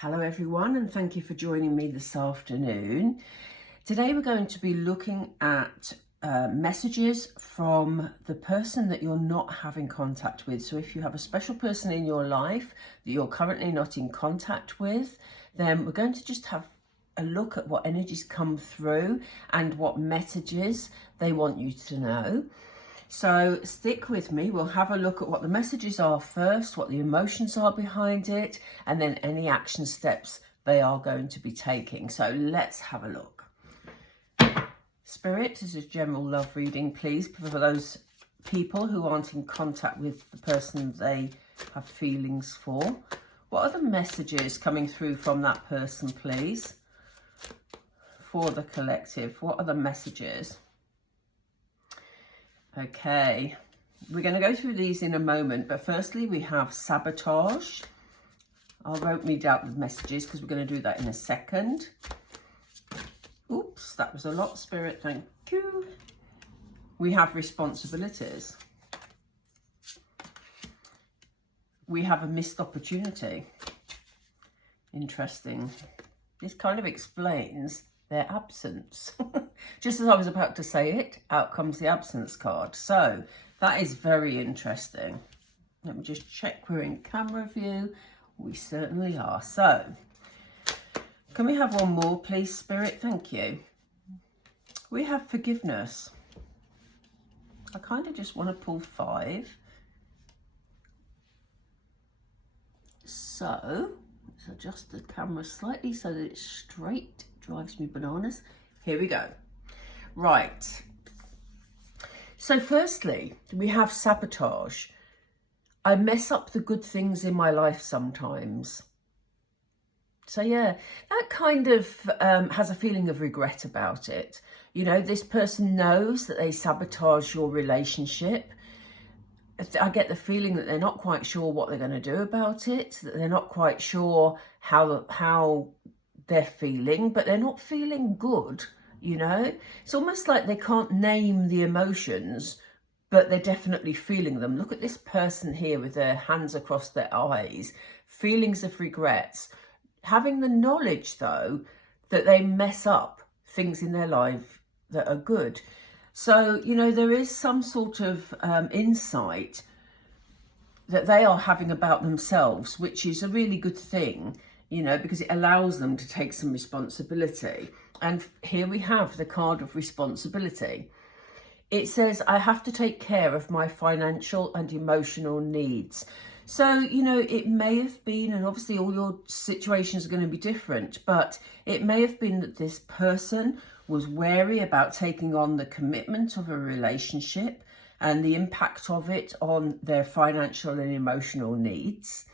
Hello everyone, and thank you for joining me this afternoon. Today we're going to be looking at messages from the person that you're not having contact with. So if you have a special person in your life that you're currently not in contact with, then we're going to just have a look at what energies come through and what messages they want you to know. So stick with me. We'll have a look at what the messages are first, what the emotions are behind it, and then any action steps they are going to be taking. So let's have a look. Spirit, this is a general love reading, please, for those people who aren't in contact with the person they have feelings for. What are the messages coming through from that person, please? For the collective, what are the messages? Okay, we're going to go through these in a moment, but firstly we have sabotage. I won't read out the messages because we're going to do that in a second. Oops, that was a lot, Spirit, thank you. We have responsibilities. We have a missed opportunity. Interesting. This kind of explains their absence. Just as I was about to say it, out comes the absence card. So that is very interesting. Let me just check we're in camera view. We certainly are. So can we have one more, please, Spirit? Thank you. We have forgiveness. I kind of just want to pull 5. So let's adjust the camera slightly so that it's straight. Drives me bananas. Here we go. Right. So firstly, we have sabotage. I mess up the good things in my life sometimes. So yeah, that kind of has a feeling of regret about it. You know, this person knows that they sabotage your relationship. I get the feeling that they're not quite sure what they're going to do about it, that they're not quite sure how they're feeling, but they're not feeling good, you know. It's almost like they can't name the emotions, but they're definitely feeling them. Look at this person here with their hands across their eyes, feelings of regrets, having the knowledge though that they mess up things in their life that are good. So, you know, there is some sort of insight that they are having about themselves, which is a really good thing, you know, because it allows them to take some responsibility. And here we have the card of responsibility. It says, I have to take care of my financial and emotional needs. So, you know, it may have been, and obviously all your situations are going to be different, but it may have been that this person was wary about taking on the commitment of a relationship and the impact of it on their financial and emotional needs.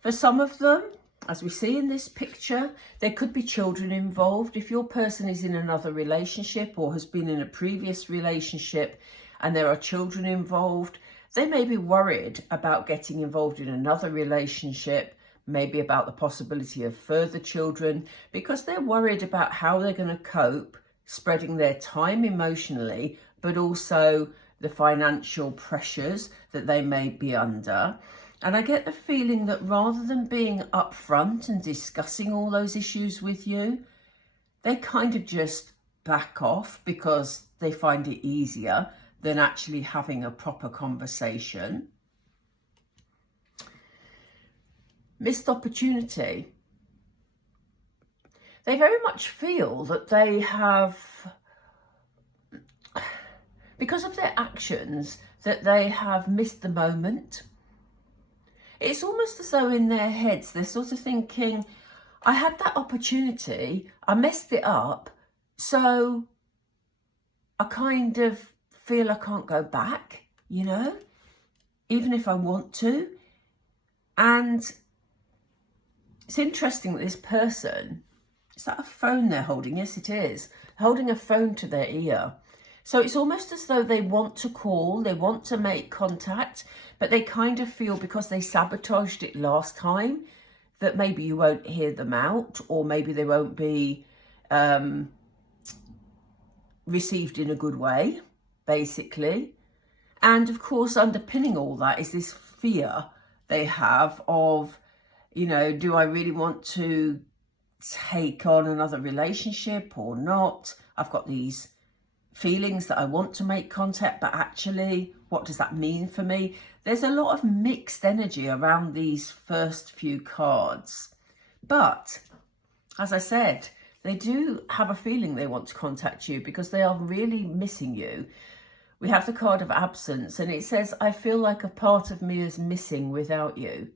For some of them, as we see in this picture, there could be children involved. If your person is in another relationship or has been in a previous relationship and there are children involved, they may be worried about getting involved in another relationship, maybe about the possibility of further children, because they're worried about how they're going to cope, spreading their time emotionally, but also the financial pressures that they may be under. And I get the feeling that rather than being upfront and discussing all those issues with you, they kind of just back off because they find it easier than actually having a proper conversation. Missed opportunity. They very much feel that they have, because of their actions, that they have missed the moment. It's almost as though in their heads, they're sort of thinking, I had that opportunity, I messed it up, so I kind of feel I can't go back, you know, even if I want to. And it's interesting that this person, is that a phone they're holding? Yes, it is. Holding a phone to their ear. So it's almost as though they want to call, they want to make contact, but they kind of feel because they sabotaged it last time that maybe you won't hear them out, or maybe they won't be received in a good way, basically. And of course, underpinning all that is this fear they have of You know, do I really want to take on another relationship or not? I've got these feelings that I want to make contact, but actually, what does that mean for me? There's a lot of mixed energy around these first few cards. But, as I said, they do have a feeling they want to contact you because they are really missing you. We have the card of absence, and it says, I feel like a part of me is missing without you.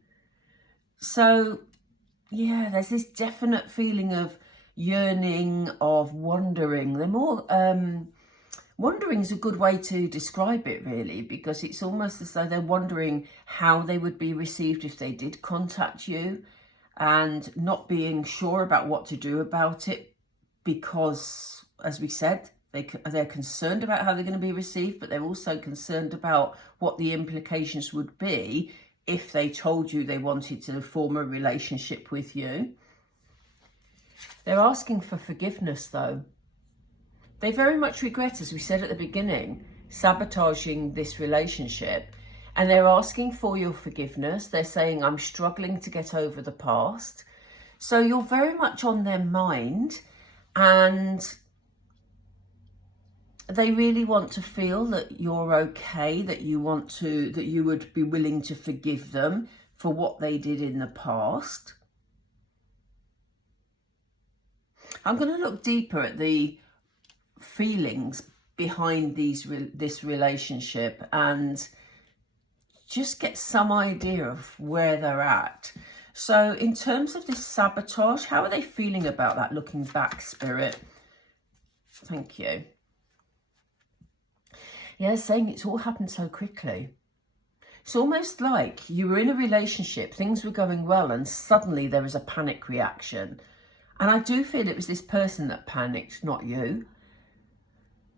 So, yeah, there's this definite feeling of yearning, of wandering. They're more, wandering is a good way to describe it, really, because it's almost as though they're wondering how they would be received if they did contact you, and not being sure about what to do about it because, as we said, they're concerned about how they're going to be received, but they're also concerned about what the implications would be if they told you they wanted to form a relationship with you. They're asking for forgiveness, though. They very much regret, as we said at the beginning, sabotaging this relationship. And they're asking for your forgiveness. They're saying, I'm struggling to get over the past. So you're very much on their mind, and they really want to feel that you're okay, that you would be willing to forgive them for what they did in the past. I'm going to look deeper at the feelings behind this relationship and just get some idea of where they're at. So in terms of this sabotage, how are they feeling about that? Looking back, Spirit. Thank you. Yeah, saying it's all happened so quickly. It's almost like you were in a relationship, things were going well, and suddenly there was a panic reaction. And I do feel it was this person that panicked, not you.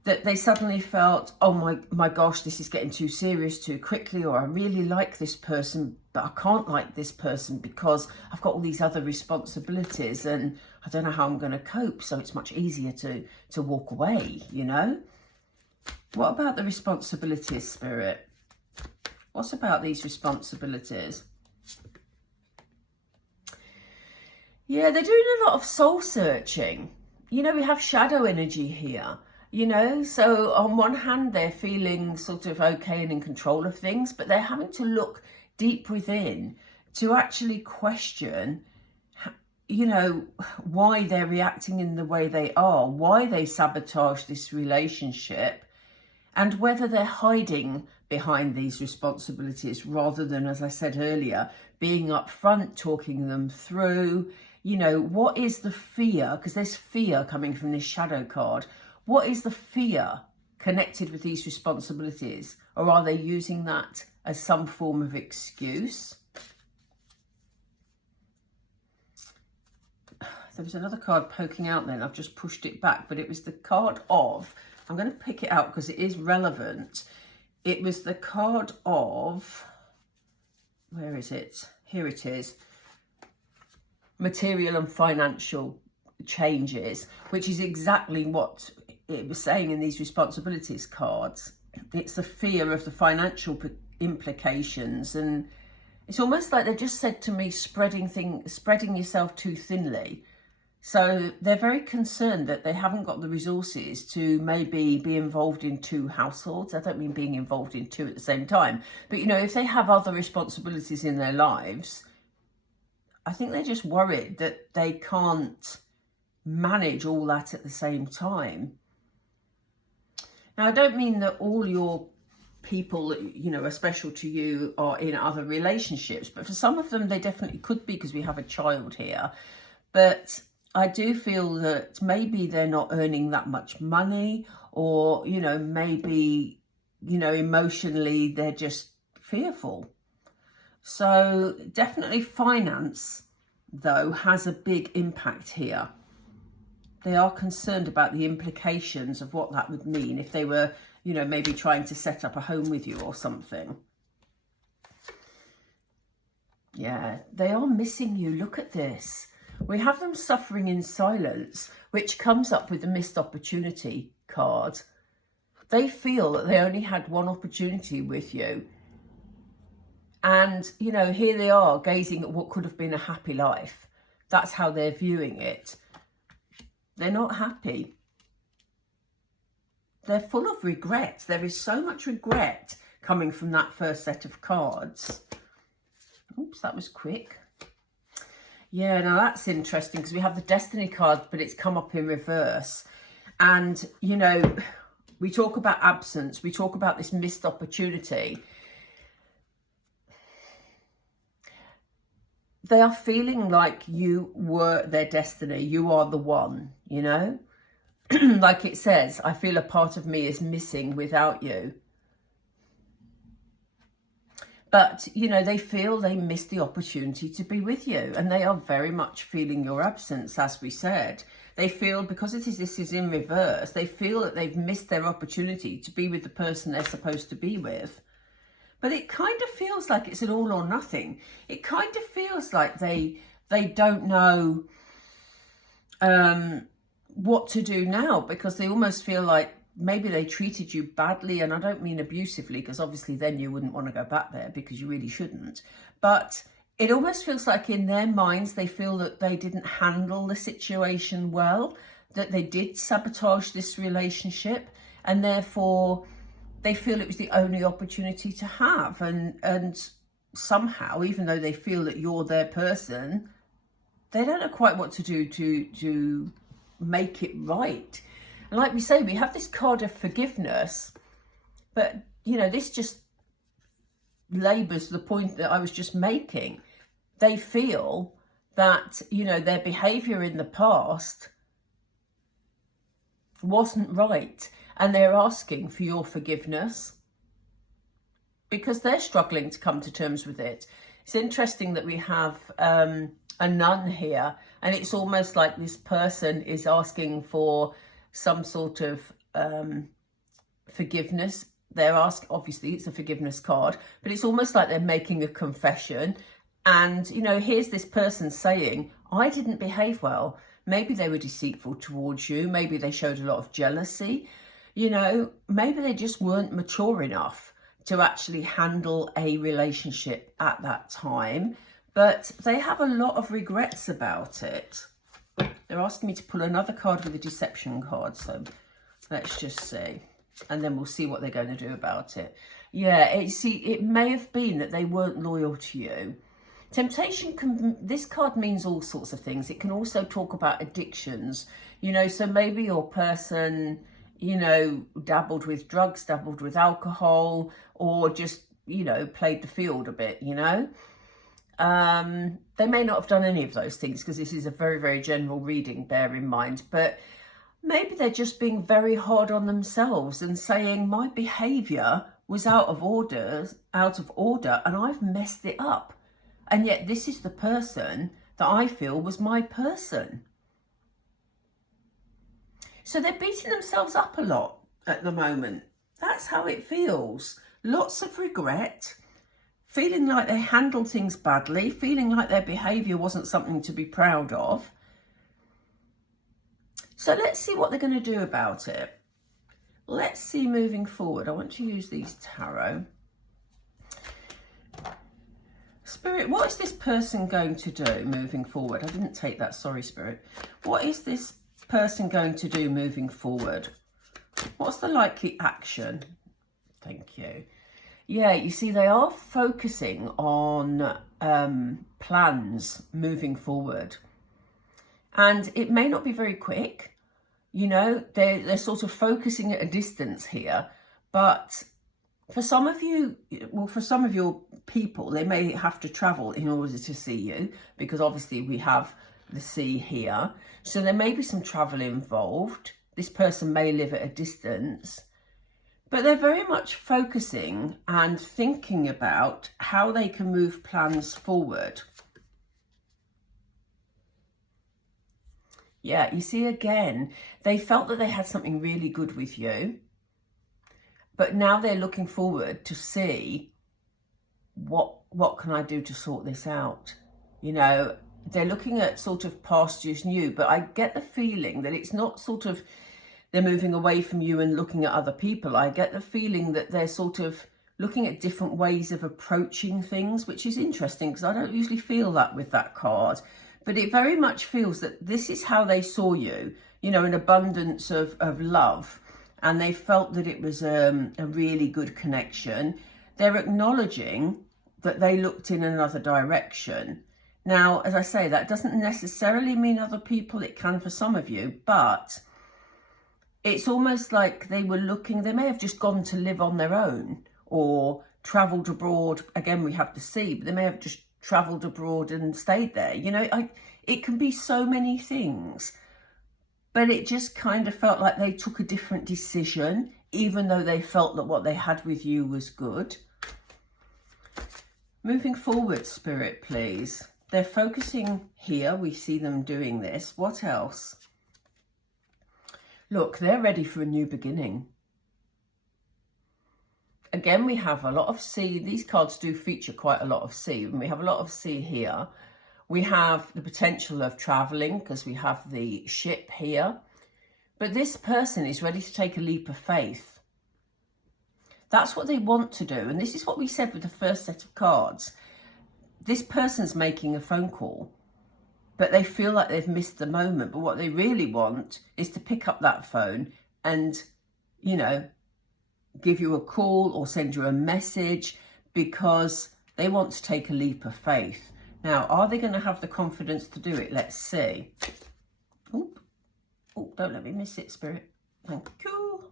That they suddenly felt, oh my gosh, this is getting too serious too quickly, or I really like this person, but I can't like this person because I've got all these other responsibilities and I don't know how I'm going to cope, so it's much easier to walk away, you know? What about the responsibilities, Spirit? What's about these responsibilities? Yeah, they're doing a lot of soul searching. You know, we have shadow energy here. You know, so on one hand, they're feeling sort of okay and in control of things, but they're having to look deep within to actually question, you know, why they're reacting in the way they are, why they sabotage this relationship, and whether they're hiding behind these responsibilities rather than, as I said earlier, being upfront, talking them through. You know, what is the fear? Because there's fear coming from this shadow card. What is the fear connected with these responsibilities? Or are they using that as some form of excuse? There was another card poking out then. I've just pushed it back, but it was the card of, I'm going to pick it out because it is relevant. It was the card of, where is it? Here it is. Material and financial changes, which is exactly what it was saying in these responsibilities cards. It's the fear of the financial implications, and it's almost like they've just said to me, spreading yourself too thinly. So they're very concerned that they haven't got the resources to maybe be involved in two households. I don't mean being involved in two at the same time, but you know, if they have other responsibilities in their lives, I think they're just worried that they can't manage all that at the same time. Now, I don't mean that all your people that, you know, are special to you are in other relationships, but for some of them, they definitely could be because we have a child here. But I do feel that maybe they're not earning that much money, or, you know, maybe, you know, emotionally, they're just fearful. So definitely finance, though, has a big impact here. They are concerned about the implications of what that would mean if they were, you know, maybe trying to set up a home with you or something. Yeah, they are missing you. Look at this. We have them suffering in silence, which comes up with the missed opportunity card. They feel that they only had one opportunity with you. And, you know, here they are gazing at what could have been a happy life. That's how they're viewing it. They're not happy. They're full of regret. There is so much regret coming from that first set of cards. Oops, that was quick. Yeah, now that's interesting because we have the Destiny card, but it's come up in reverse. And, you know, we talk about absence. We talk about this missed opportunity. They are feeling like you were their destiny. You are the one, you know. Like it says, I feel a part of me is missing without you. But, you know, they feel they missed the opportunity to be with you. And they are very much feeling your absence, as we said. They feel, because this is in reverse, they feel that they've missed their opportunity to be with the person they're supposed to be with. But it kind of feels like it's an all or nothing. It kind of feels like they don't know what to do now, because they almost feel like maybe they treated you badly. And I don't mean abusively, because obviously then you wouldn't want to go back there, because you really shouldn't. But it almost feels like in their minds, they feel that they didn't handle the situation well, that they did sabotage this relationship, and therefore they feel it was the only opportunity to have. And somehow, even though they feel that you're their person, they don't know quite what to do to make it right. And like we say, we have this card of forgiveness, but, you know, this just labours the point that I was just making. They feel that, you know, their behaviour in the past wasn't right, and they're asking for your forgiveness because they're struggling to come to terms with it. It's interesting that we have a nun here, and it's almost like this person is asking for some sort of forgiveness. They're asking, obviously it's a forgiveness card, but it's almost like they're making a confession. And, you know, here's this person saying, I didn't behave well. Maybe they were deceitful towards you. Maybe they showed a lot of jealousy. You know, maybe they just weren't mature enough to actually handle a relationship at that time. But they have a lot of regrets about it. They're asking me to pull another card with a deception card. So let's just see. And then we'll see what they're going to do about it. Yeah, it may have been that they weren't loyal to you. Temptation, this card means all sorts of things. It can also talk about addictions. You know, so maybe your person, you know, dabbled with drugs, dabbled with alcohol, or just, you know, played the field a bit, you know. They may not have done any of those things, because this is a very, very general reading, bear in mind. But maybe they're just being very hard on themselves and saying, my behaviour was out of order, and I've messed it up. And yet this is the person that I feel was my person. So they're beating themselves up a lot at the moment. That's how it feels. Lots of regret, feeling like they handled things badly, feeling like their behaviour wasn't something to be proud of. So let's see what they're going to do about it. Let's see moving forward. I want to use these tarot. Spirit, what is this person going to do moving forward? I didn't take that, sorry, Spirit. What is this person going to do moving forward? What's the likely action? Thank you. Yeah, you see, they are focusing on plans moving forward. And it may not be very quick. You know, they're sort of focusing at a distance here. But for some of you, well, for some of your people, they may have to travel in order to see you, because obviously we have the sea here. So there may be some travel involved. This person may live at a distance, but they're very much focusing and thinking about how they can move plans forward. Yeah, you see, again, they felt that they had something really good with you, but now they're looking forward to see what can I do to sort this out. You know, they're looking at sort of pastures new, but I get the feeling that it's not sort of they're moving away from you and looking at other people. I get the feeling that they're sort of looking at different ways of approaching things, which is interesting because I don't usually feel that with that card. But it very much feels that this is how they saw you, you know, an abundance of love. And they felt that it was a really good connection. They're acknowledging that they looked in another direction. Now, as I say, that doesn't necessarily mean other people. It can for some of you, but it's almost like they were looking, they may have just gone to live on their own or travelled abroad. Again, we have to see, but they may have just travelled abroad and stayed there. You know, it can be so many things, but it just kind of felt like they took a different decision, even though they felt that what they had with you was good. Moving forward, Spirit, please. They're focusing here. We see them doing this. What else? Look, they're ready for a new beginning. Again, we have a lot of sea. These cards do feature quite a lot of sea. And we have a lot of sea here. We have the potential of traveling because we have the ship here. But this person is ready to take a leap of faith. That's what they want to do. And this is what we said with the first set of cards. This person's making a phone call, but they feel like they've missed the moment. But what they really want is to pick up that phone and, you know, give you a call or send you a message because they want to take a leap of faith. Now, are they going to have the confidence to do it? Let's see. Oop. Oh, don't let me miss it, Spirit. Thank you.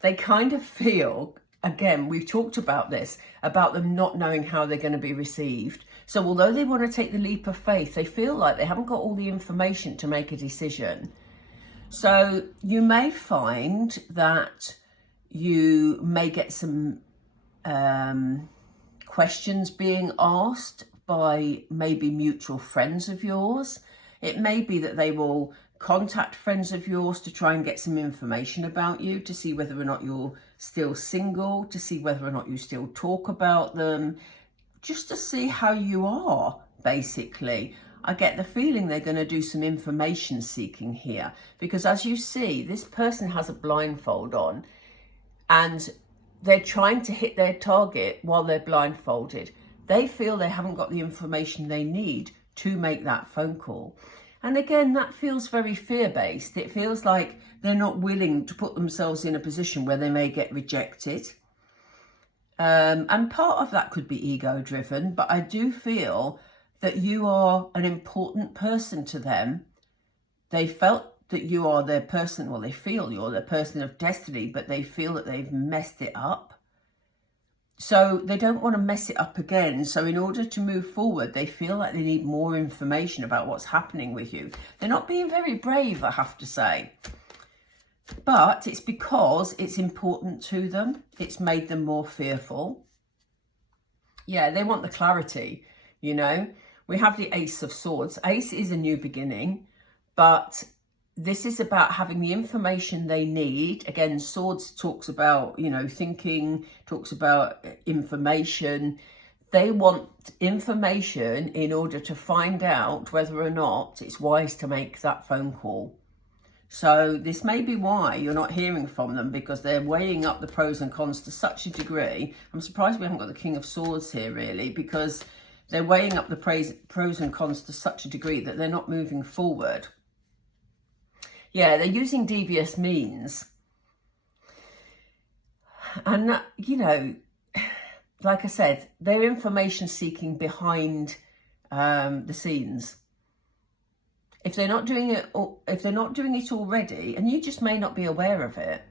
They kind of feel, again, we've talked about this, about them not knowing how they're going to be received. So although they want to take the leap of faith, they feel like they haven't got all the information to make a decision. So you may find that you may get some questions being asked by maybe mutual friends of yours. It may be that they will contact friends of yours to try and get some information about you, to see whether or not you're still single, to see whether or not you still talk about them, just to see how you are, basically. I get the feeling they're going to do some information seeking here, because as you see, this person has a blindfold on and they're trying to hit their target while they're blindfolded. They feel they haven't got the information they need to make that phone call. And again, that feels very fear-based. It feels like they're not willing to put themselves in a position where they may get rejected. And part of that could be ego-driven, but I do feel that you are an important person to them. They felt that you are their person, well, they feel you're their person of destiny, but they feel that they've messed it up. So they don't want to mess it up again. So in order to move forward, they feel like they need more information about what's happening with you. They're not being very brave, I have to say. But it's because it's important to them. It's made them more fearful. Yeah, they want the clarity, you know. We have the Ace of Swords. Ace is a new beginning, but this is about having the information they need. Again, Swords talks about, you know, thinking, talks about information. They want information in order to find out whether or not it's wise to make that phone call. So this may be why you're not hearing from them, because they're weighing up the pros and cons to such a degree. I'm surprised we haven't got the King of Swords here, really, because they're weighing up the pros and cons to such a degree that they're not moving forward. Yeah, they're using devious means. And, you know, like I said, they're information seeking behind the scenes. If they're not doing it, or if they're not doing it already, and you just may not be aware of it,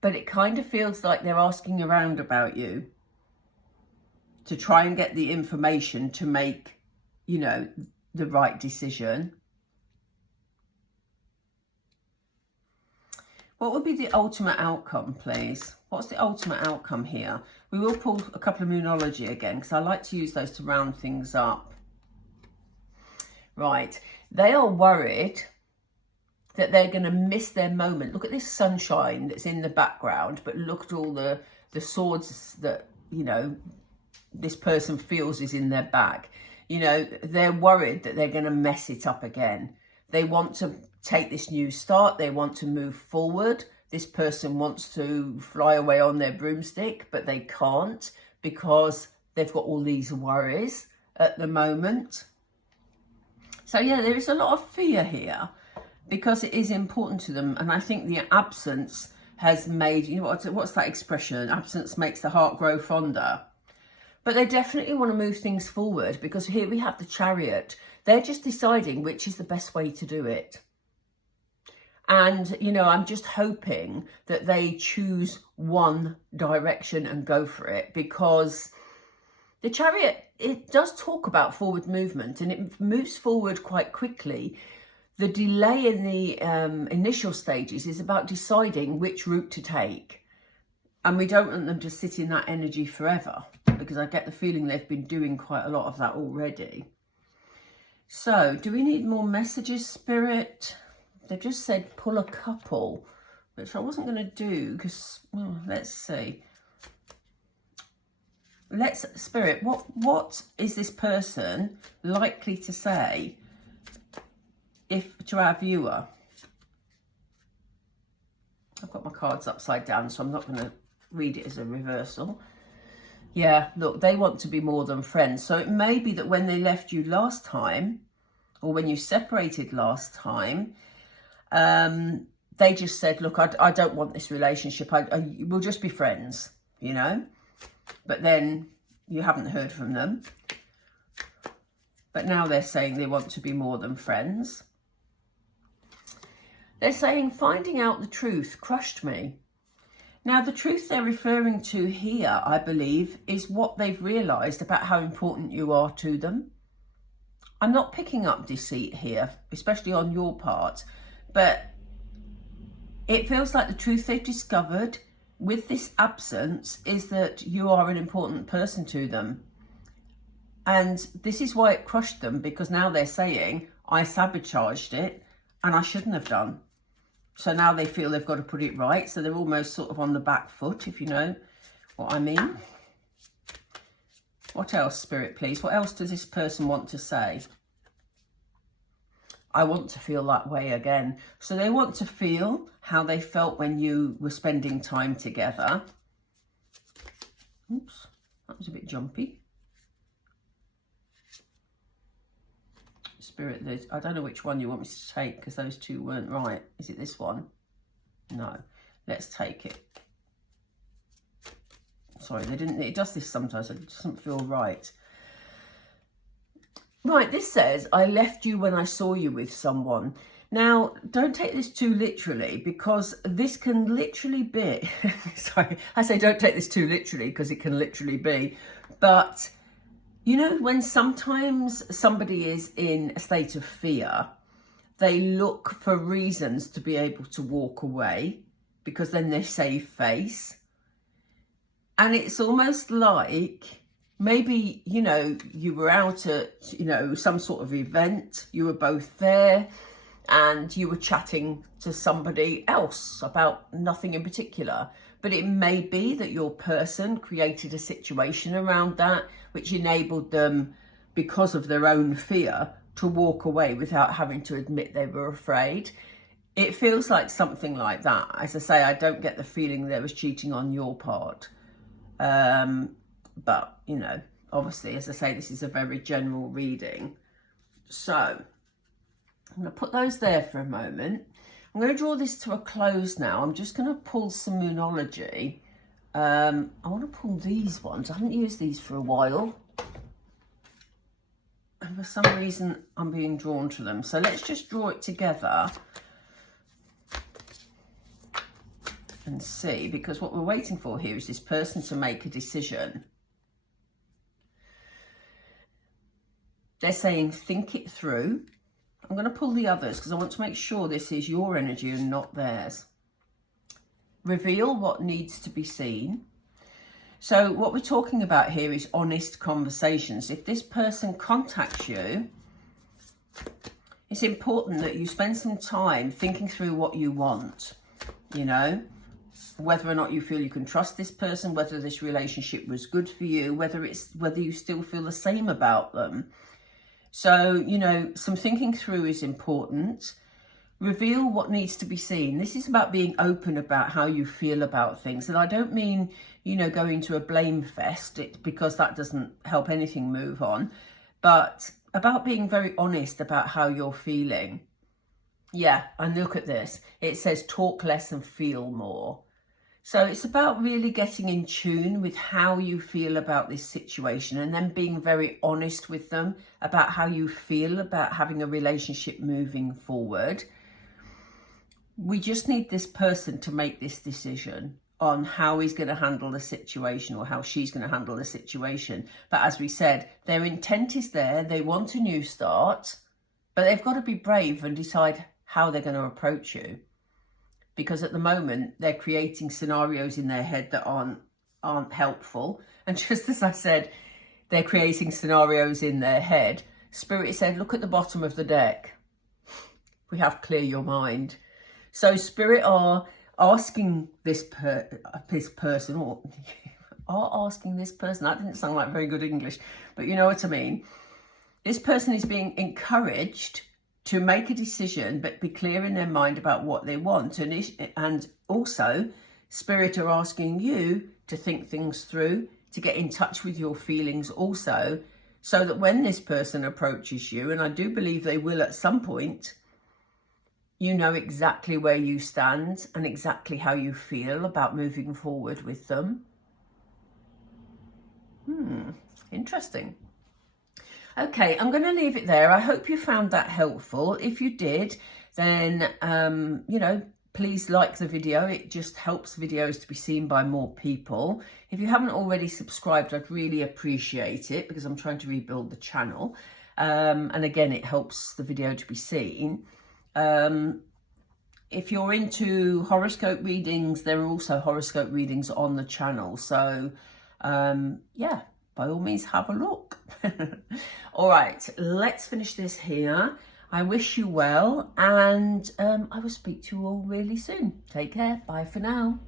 but it kind of feels like they're asking around about you to try and get the information to make, you know, the right decision. What would be the ultimate outcome, please? What's the ultimate outcome here? We will pull a couple of Moonology again, because I like to use those to round things up. Right, they are worried that they're going to miss their moment. Look at this sunshine that's in the background, but look at all the swords that, you know, this person feels is in their bag. You know, they're worried that they're going to mess it up again. They want to take this new start. They want to move forward. This person wants to fly away on their broomstick, but they can't because they've got all these worries at the moment. So yeah, there is a lot of fear here because it is important to them. And I think the absence has made, you know, what's that expression? Absence makes the heart grow fonder. But they definitely want to move things forward because here we have the Chariot. They're just deciding which is the best way to do it. And, you know, I'm just hoping that they choose one direction and go for it, because the Chariot, it does talk about forward movement and it moves forward quite quickly. The delay in the initial stages is about deciding which route to take. And we don't want them to sit in that energy forever, because I get the feeling they've been doing quite a lot of that already. So, do we need more messages, Spirit? They've just said pull a couple, which I wasn't going to do because, well, let's see. Spirit, what is this person likely to say to our viewer? I've got my cards upside down, so I'm not going to read it as a reversal. Yeah, look, they want to be more than friends. So it may be that when they left you last time, or when you separated last time, they just said, look, I don't want this relationship. We'll just be friends, you know. But then you haven't heard from them. But now they're saying they want to be more than friends. They're saying finding out the truth crushed me. Now, the truth they're referring to here, I believe, is what they've realised about how important you are to them. I'm not picking up deceit here, especially on your part, but it feels like the truth they've discovered with this absence is that you are an important person to them. And this is why it crushed them, because now they're saying, I sabotaged it and I shouldn't have done. So now they feel they've got to put it right. So they're almost sort of on the back foot, if you know what I mean. What else, Spirit, please? What else does this person want to say? I want to feel that way again. So they want to feel how they felt when you were spending time together. Oops, that was a bit jumpy. Spirit, I don't know which one you want me to take because those two weren't right. Is it this one? No. Let's take it. Sorry, it does this sometimes. It doesn't feel right. Right, this says, I left you when I saw you with someone. Now, don't take this too literally, because this can literally be, sorry, I say don't take this too literally because it can literally be, but you know, when sometimes somebody is in a state of fear, they look for reasons to be able to walk away because then they save face. And it's almost like maybe, you know, you were out at, you know, some sort of event, you were both there and you were chatting to somebody else about nothing in particular. But it may be that your person created a situation around that which enabled them, because of their own fear, to walk away without having to admit they were afraid. It feels like something like that. As I say, I don't get the feeling there was cheating on your part. But, you know, obviously, as I say, this is a very general reading. So, I'm going to put those there for a moment. I'm going to draw this to a close now. I'm just going to pull some Moonology. I want to pull these ones. I haven't used these for a while. And for some reason, I'm being drawn to them. So let's just draw it together and see, because what we're waiting for here is this person to make a decision. They're saying, think it through. I'm going to pull the others because I want to make sure this is your energy and not theirs. Reveal what needs to be seen. So what we're talking about here is honest conversations. If this person contacts you, it's important that you spend some time thinking through what you want, you know, whether or not you feel you can trust this person, whether this relationship was good for you, whether you still feel the same about them. So, you know, some thinking through is important. reveal what needs to be seen. This is about being open about how you feel about things. And I don't mean, you know, going to a blame fest, because that doesn't help anything move on, but about being very honest about how you're feeling. Yeah, and look at this. It says talk less and feel more. So it's about really getting in tune with how you feel about this situation, and then being very honest with them about how you feel about having a relationship moving forward. We just need this person to make this decision on how he's going to handle the situation, or how she's going to handle the situation. But as we said, their intent is there. They want a new start, but they've got to be brave and decide how they're going to approach you. Because at the moment, they're creating scenarios in their head that aren't helpful. And just as I said, they're creating scenarios in their head. Spirit said, look at the bottom of the deck. We have clear your mind. So Spirit are asking this person, or are asking this person, that didn't sound like very good English, but you know what I mean. This person is being encouraged to make a decision, but be clear in their mind about what they want. And also, Spirit are asking you to think things through, to get in touch with your feelings also, so that when this person approaches you, and I do believe they will at some point, you know exactly where you stand and exactly how you feel about moving forward with them. Interesting. Okay, I'm going to leave it there. I hope you found that helpful. If you did, then, you know, please like the video. It just helps videos to be seen by more people. If you haven't already subscribed, I'd really appreciate it, because I'm trying to rebuild the channel. And again, it helps the video to be seen. If you're into horoscope readings, there are also horoscope readings on the channel. So, yeah, by all means, have a look. All right, let's finish this here. I wish you well, and I will speak to you all really soon. Take care. Bye for now.